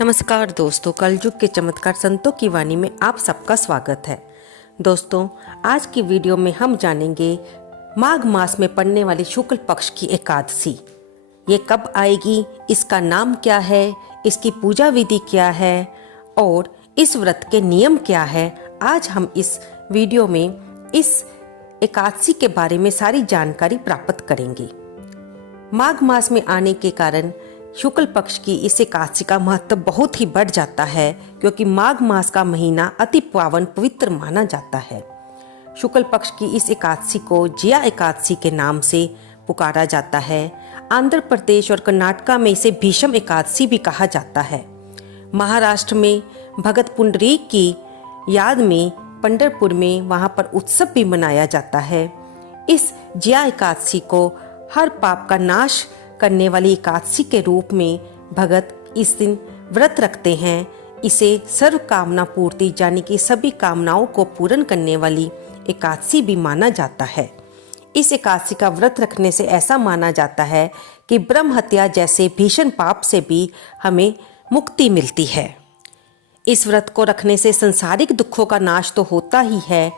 नमस्कार दोस्तों, कलयुग के चमत्कार संतों की वाणी में आप सबका स्वागत है। दोस्तों, आज की वीडियो में हम जानेंगे माघ मास में पड़ने वाली शुक्ल पक्ष की एकादशी। ये कब आएगी, इसका नाम क्या है, इसकी पूजा विधि क्या है और इस व्रत के नियम क्या है। आज हम इस वीडियो में इस एकादशी के बारे में सारी जानकारी प्राप्त करेंगे। माघ मास में आने के कारण शुक्ल पक्ष की इस एकादशी का महत्व बहुत ही बढ़ जाता है, क्योंकि माघ मास का महीना अति पावन पवित्र माना जाता है। शुक्ल पक्ष की इस एकादशी को जिया एकादशी के नाम से पुकारा जाता है। आंध्र प्रदेश और कर्नाटक में इसे भीषम एकादशी भी कहा जाता है। महाराष्ट्र में भगत पुंडरीक की याद में पंढरपुर में वहाँ पर उत्सव भी मनाया जाता है। इस जिया एकादशी को हर पाप का नाश करने वाली एकादशी के रूप में भगत इस दिन व्रत रखते हैं। इसे सर्व कामना पूर्ति यानी कि सभी कामनाओं को पूर्ण करने वाली एकादशी भी माना जाता है। इस एकादशी का व्रत रखने से ऐसा माना जाता है कि ब्रह्म हत्या जैसे भीषण पाप से भी हमें मुक्ति मिलती है। इस व्रत को रखने से सांसारिक दुखों का नाश तो होता ही है,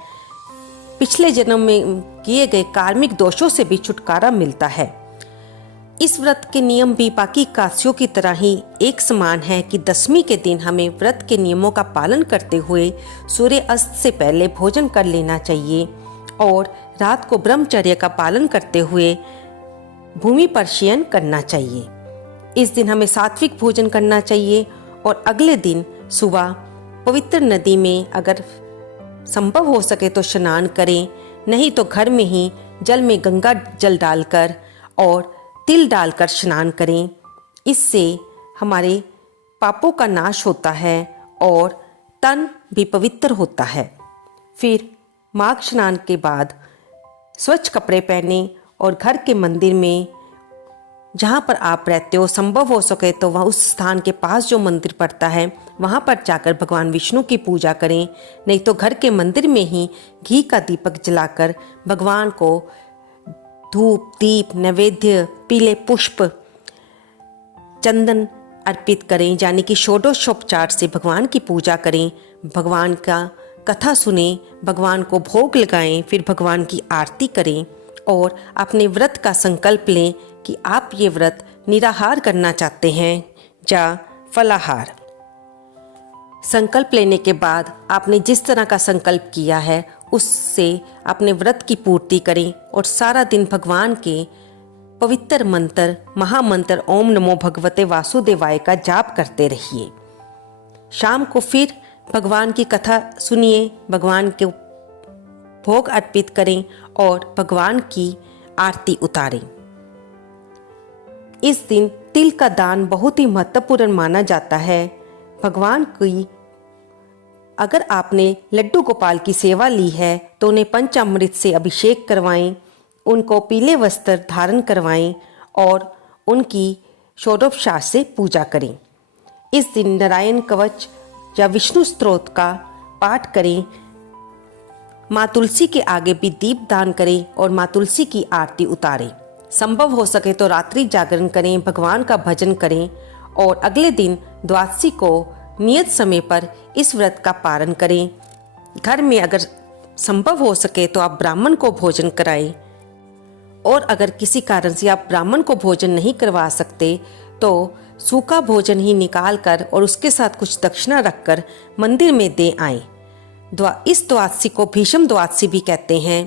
पिछले जन्म में किए गए कार्मिक दोषों से भी छुटकारा मिलता है। इस व्रत के नियम भी बाकी एकादशियों की तरह ही एक समान है कि दशमी के दिन हमें व्रत के नियमों का पालन करते हुए सूर्य अस्त से पहले भोजन कर लेना चाहिए और रात को ब्रह्मचर्य का पालन करते हुए भूमि पर शयन करना चाहिए। इस दिन हमें सात्विक भोजन करना चाहिए और अगले दिन सुबह पवित्र नदी में अगर संभव हो सके तो स्नान करें, नहीं तो घर में ही जल में गंगा जल डालकर और तिल डालकर स्नान करें। इससे हमारे पापों का नाश होता है और तन भी पवित्र होता है। फिर माघ स्नान के बाद स्वच्छ कपड़े पहने और घर के मंदिर में जहाँ पर आप रहते हो संभव हो सके तो वह उस स्थान के पास जो मंदिर पड़ता है वहाँ पर जाकर भगवान विष्णु की पूजा करें, नहीं तो घर के मंदिर में ही घी का दीपक जलाकर भगवान को धूप दीप नैवेद्य पीले पुष्प चंदन अर्पित करें, यानी कि षोडशोपचार से भगवान की पूजा करें। भगवान का कथा सुने, भगवान को भोग लगाएं, फिर भगवान की आरती करें और अपने व्रत का संकल्प लें कि आप ये व्रत निराहार करना चाहते हैं या फलाहार। संकल्प लेने के बाद आपने जिस तरह का संकल्प किया है उससे अपने व्रत की पूर्ति करें और सारा दिन भगवान के पवित्र मंत्र महामंत्र ओम नमो भगवते वासुदेवाय का जाप करते रहिए। शाम को फिर भगवान की कथा सुनिए, भगवान के भोग अर्पित करें और भगवान की आरती उतारें। इस दिन तिल का दान बहुत ही महत्वपूर्ण माना जाता है। भगवान की अगर आपने लड्डू गोपाल की सेवा ली है तो उन्हें पंचामृत से अभिषेक करवाएं, उनको पीले वस्त्र धारण करवाएं और उनकी षोडशोपचार से पूजा करें। इस दिन नारायण कवच या विष्णु स्तोत्र का पाठ करें। माँ तुलसी के आगे भी दीप दान करें और माँ तुलसी की आरती उतारें। संभव हो सके तो रात्रि जागरण करें, भगवान का भजन करें और अगले दिन द्वादशी को नियत समय पर इस व्रत का पारण करें। घर में अगर संभव हो सके तो आप ब्राह्मण को भोजन कराएं और अगर किसी कारण से आप ब्राह्मण को भोजन नहीं करवा सकते तो सूखा भोजन ही निकाल कर और उसके साथ कुछ दक्षिणा रखकर मंदिर में दे आएं। इस द्वादशी को भीषम द्वादशी भी कहते हैं।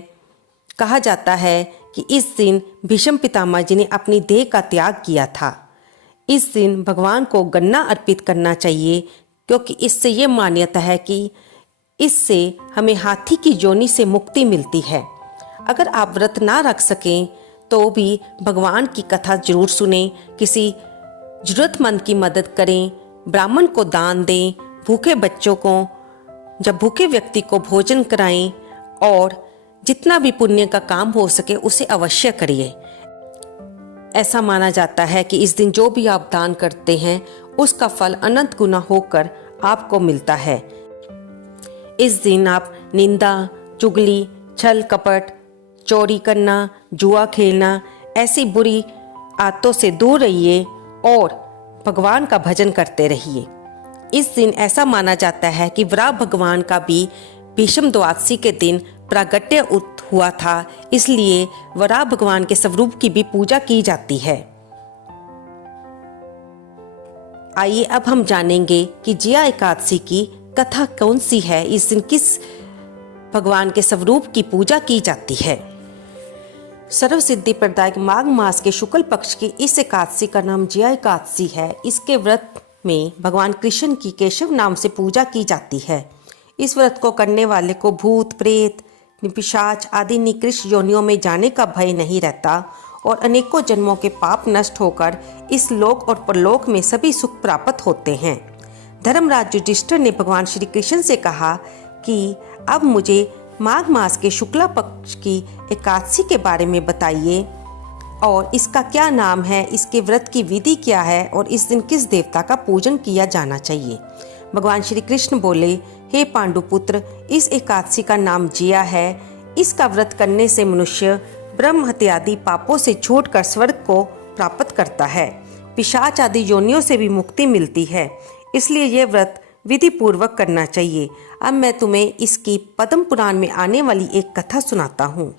कहा जाता है कि इस दिन भीष्म पितामह जी ने अपनी देह का त्याग किया था। इस दिन भगवान को गन्ना अर्पित करना चाहिए, क्योंकि इससे ये मान्यता है कि इससे हमें हाथी की योनि से मुक्ति मिलती है। अगर आप व्रत ना रख सकें तो भी भगवान की कथा जरूर सुनें, किसी जरूरतमंद की मदद करें, ब्राह्मण को दान दें, भूखे बच्चों को जब भूखे व्यक्ति को भोजन कराएं और जितना भी पुण्य का काम हो सके उसे अवश्य करिए। ऐसा माना जाता है कि इस दिन जो भी आप दान करते हैं उसका फल अनंत गुना होकर आपको मिलता है। इस दिन आप निंदा चुगली छल कपट चोरी करना जुआ खेलना ऐसी बुरी आदतों से दूर रहिए और भगवान का भजन करते रहिए। इस दिन ऐसा माना जाता है कि वराह भगवान का भी भीष्म द्वादशी के दिन प्रागट्य हुआ था, इसलिए वराह भगवान के स्वरूप की भी पूजा की जाती है। आइए अब हम जानेंगे कि जिया एकादशी की कथा कौन सी है, इस दिन किस भगवान के स्वरूप की पूजा की जाती है। सर्व सिद्धि प्रदायक माघ मास के शुक्ल पक्ष की इस एकादशी का नाम जिया एकादशी है। इसके व्रत में भगवान कृष्ण की केशव नाम से पूजा की जाती है। इस व्रत को करने वाले को भूत प्रेत पिशाच आदि निकृष्ट योनियों में जाने का भय नहीं रहता और अनेकों जन्मों के पाप नष्ट होकर इस लोक और परलोक में सभी सुख प्राप्त होते हैं। धर्मराज युधिष्ठिर ने भगवान श्री कृष्ण से कहा कि अब मुझे माघ मास के शुक्ला पक्ष की एकादशी के बारे में बताइए और इसका क्या नाम है, इसके व्रत की विधि क्या है और इस दिन किस देवता का पूजन किया जाना चाहिए। भगवान श्री कृष्ण बोले, हे पांडुपुत्र, इस एकादशी का नाम जिया है। इसका व्रत करने से मनुष्य ब्रह्म हत्या आदि पापों से छूटकर स्वर्ग को प्राप्त करता है। पिशाच आदि योनियों से भी मुक्ति मिलती है, इसलिए यह व्रत विधि पूर्वक करना चाहिए। अब मैं तुम्हें इसकी पद्म पुराण में आने वाली एक कथा सुनाता हूँ।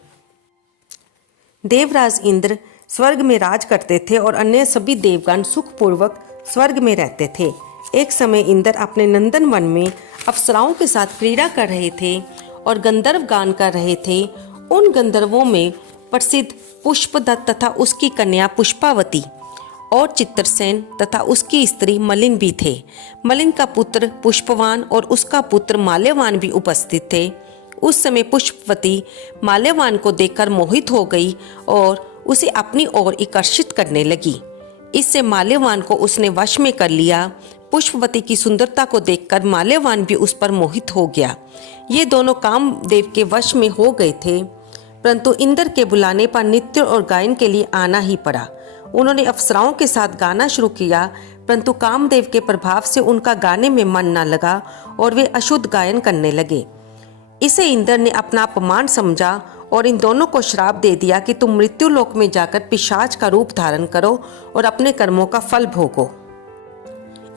देवराज इंद्र स्वर्ग में राज करते थे और अन्य सभी देवगण सुखपूर्वक स्वर्ग में रहते थे। एक समय इंद्र अपने नंदन वन में अप्सराओं के साथ क्रीड़ा कर रहे थे और गंधर्व गान कर रहे थे। उन गंधर्वों में प्रसिद्ध पुष्पदत्त तथा उसकी कन्या पुष्पावती और चित्रसेन तथा उसकी स्त्री मलिन भी थे। मलिन का पुत्र पुष्पवान और उसका पुत्र माल्यवान भी उपस्थित थे। उस समय पुष्पवती माल्यवान को देखकर मोहित हो गई और उसे अपनी ओर आकर्षित करने लगी। इससे माल्यवान को उसने वश में कर लिया। पुष्पवती की सुंदरता को देखकर माल्यवान भी उस पर मोहित हो गया। ये दोनों कामदेव के वश में हो गए थे, परंतु इंद्र के बुलाने पर नृत्य और गायन के लिए आना ही पड़ा। उन्होंने अप्सराओं के साथ गाना शुरू किया, परंतु कामदेव के प्रभाव से उनका गाने में मन न लगा और वे अशुद्ध गायन करने लगे। इसे इंद्र ने अपना अपमान समझा और इन दोनों को श्राप दे दिया कि तुम मृत्युलोक में जाकर पिशाच का रूप धारण करो और अपने कर्मों का फल भोगो।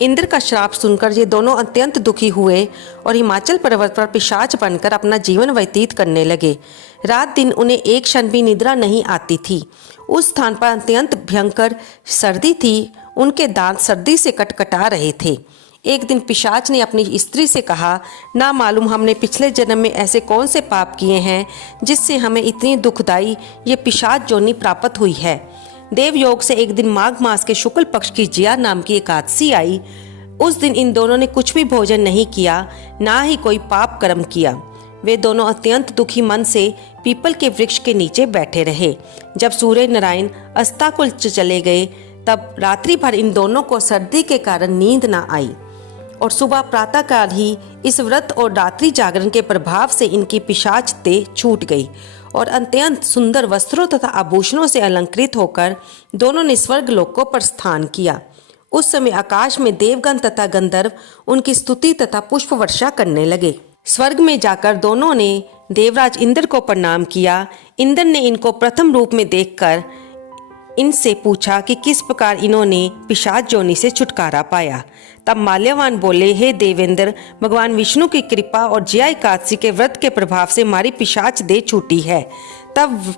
इंद्र का श्राप सुनकर ये दोनों अत्यंत दुखी हुए और हिमाचल पर्वत पर पिशाच बनकर अपना जीवन व्यतीत करने लगे। रात दिन उन्हें एक क्षण भी निद्रा नहीं आती थी। उस स्थान पर अत्यंत भयंकर सर्दी थी। उनके दांत सर्दी से कटकटा रहे थे। एक दिन पिशाच ने अपनी स्त्री से कहा, ना मालूम हमने पिछले जन्म में ऐसे कौन से पाप किए हैं जिससे हमें इतनी दुखदाई ये पिशाच जोनी प्राप्त हुई है। देवयोग से एक दिन माघ मास के शुक्ल पक्ष की जिया नाम की एकादशी आई। उस दिन इन दोनों ने कुछ भी भोजन नहीं किया, ना ही कोई पाप कर्म किया। वे दोनों अत्यंत दुखी मन से पीपल के वृक्ष के नीचे बैठे रहे। जब सूर्य नारायण अस्ताकुल चले गए तब रात्रि भर इन दोनों को सर्दी के कारण नींद न आई और सुबह प्रातःकाल ही इस व्रत और रात्रि जागरण के प्रभाव से इनकी पिशाच देह छूट गई और अत्यंत सुंदर वस्त्रों तथा आभूषणों से अलंकृत होकर दोनों ने स्वर्ग लोक को प्रस्थान किया। उस समय आकाश में देवगण तथा गंधर्व उनकी स्तुति तथा पुष्प वर्षा करने लगे। स्वर्ग में जाकर दोनों ने देवराज इंद्र को प्रणाम किया। इंद्र ने इनको प्रथम रूप में देखकर इनसे पूछा कि किस प्रकार इन्होंने पिशाच जोनी से छुटकारा पाया। तब माल्यवान बोले, हे देवेंद्र, भगवान विष्णु की कृपा और जिया एकादशी के व्रत के प्रभाव से हमारी पिशाच देह छूटी है। तब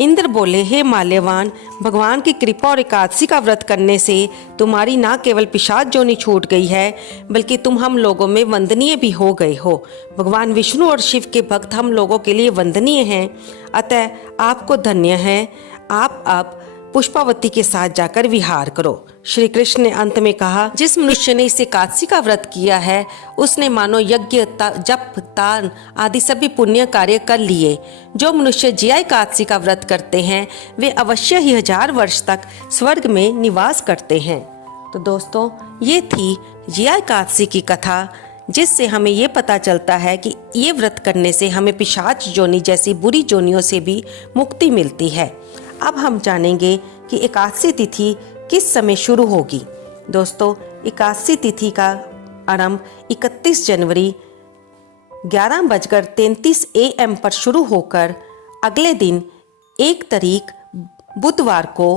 इंद्र बोले, हे माल्यवान, भगवान की कृपा और एकादशी का व्रत करने से तुम्हारी न केवल पिशाच जोनी छूट गई है, बल्कि तुम हम लोगों में वंदनीय भी हो गए हो। भगवान विष्णु और शिव के भक्त हम लोगों के लिए वंदनीय हैं, अतः आपको धन्य है। आप अब पुष्पावती के साथ जाकर विहार करो। श्री कृष्ण ने अंत में कहा, जिस मनुष्य ने इस एकादशी का व्रत किया है उसने मानो यज्ञ, जप, दान आदि सभी पुण्य कार्य कर लिए। जो मनुष्य जिया एकादशी का व्रत करते हैं वे अवश्य ही 1000 वर्ष तक स्वर्ग में निवास करते हैं। तो दोस्तों, ये थी जिया एकादशी की कथा, जिससे हमें ये पता चलता है कि ये व्रत करने से हमें पिशाच जोनी जैसी बुरी जोनियों से भी मुक्ति मिलती है। अब हम जानेंगे कि एकादशी तिथि किस समय शुरू होगी। दोस्तों, एकादशी तिथि का आरंभ 31 जनवरी 11:33 AM पर शुरू होकर अगले दिन 1 तारीख बुधवार को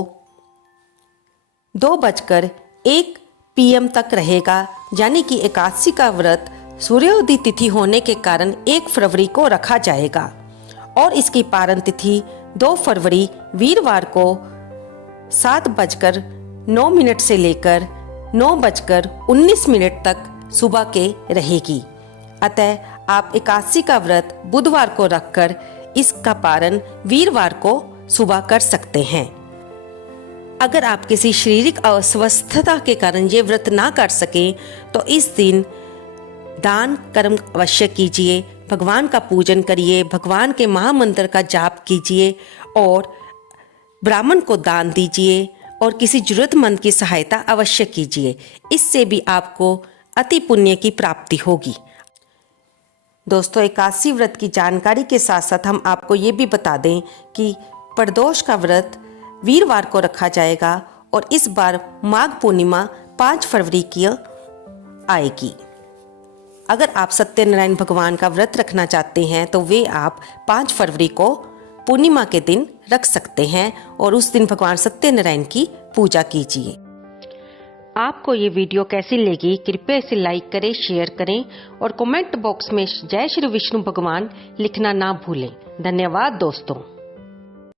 2:01 PM तक रहेगा, यानी कि एकादशी का व्रत सूर्योदय तिथि होने के कारण 1 फरवरी को रखा जाएगा और इसकी पारण तिथि 2 फरवरी वीरवार को 7:09 से लेकर 9:19 तक सुबह के रहेगी। अतः आप एकादशी का व्रत बुधवार को रखकर इसका पारण वीरवार को सुबह कर सकते हैं। अगर आप किसी शारीरिक अस्वस्थता के कारण ये व्रत ना कर सकें तो इस दिन दान कर्म अवश्य कीजिए, भगवान का पूजन करिए, भगवान के महामंत्र का जाप कीजिए और ब्राह्मण को दान दीजिए और किसी जरूरतमंद की सहायता अवश्य कीजिए। इससे भी आपको अति पुण्य की प्राप्ति होगी। दोस्तों, एकादशी व्रत की जानकारी के साथ साथ हम आपको ये भी बता दें कि प्रदोष का व्रत वीरवार को रखा जाएगा और इस बार माघ पूर्णिमा 5 फरवरी की आएगी। अगर आप सत्यनारायण भगवान का व्रत रखना चाहते हैं तो वे आप 5 फरवरी को पूर्णिमा के दिन रख सकते हैं और उस दिन भगवान सत्यनारायण की पूजा कीजिए। आपको ये वीडियो कैसी लगी कृपया इसे लाइक करें, शेयर करें और कमेंट बॉक्स में जय श्री विष्णु भगवान लिखना ना भूलें। धन्यवाद दोस्तों।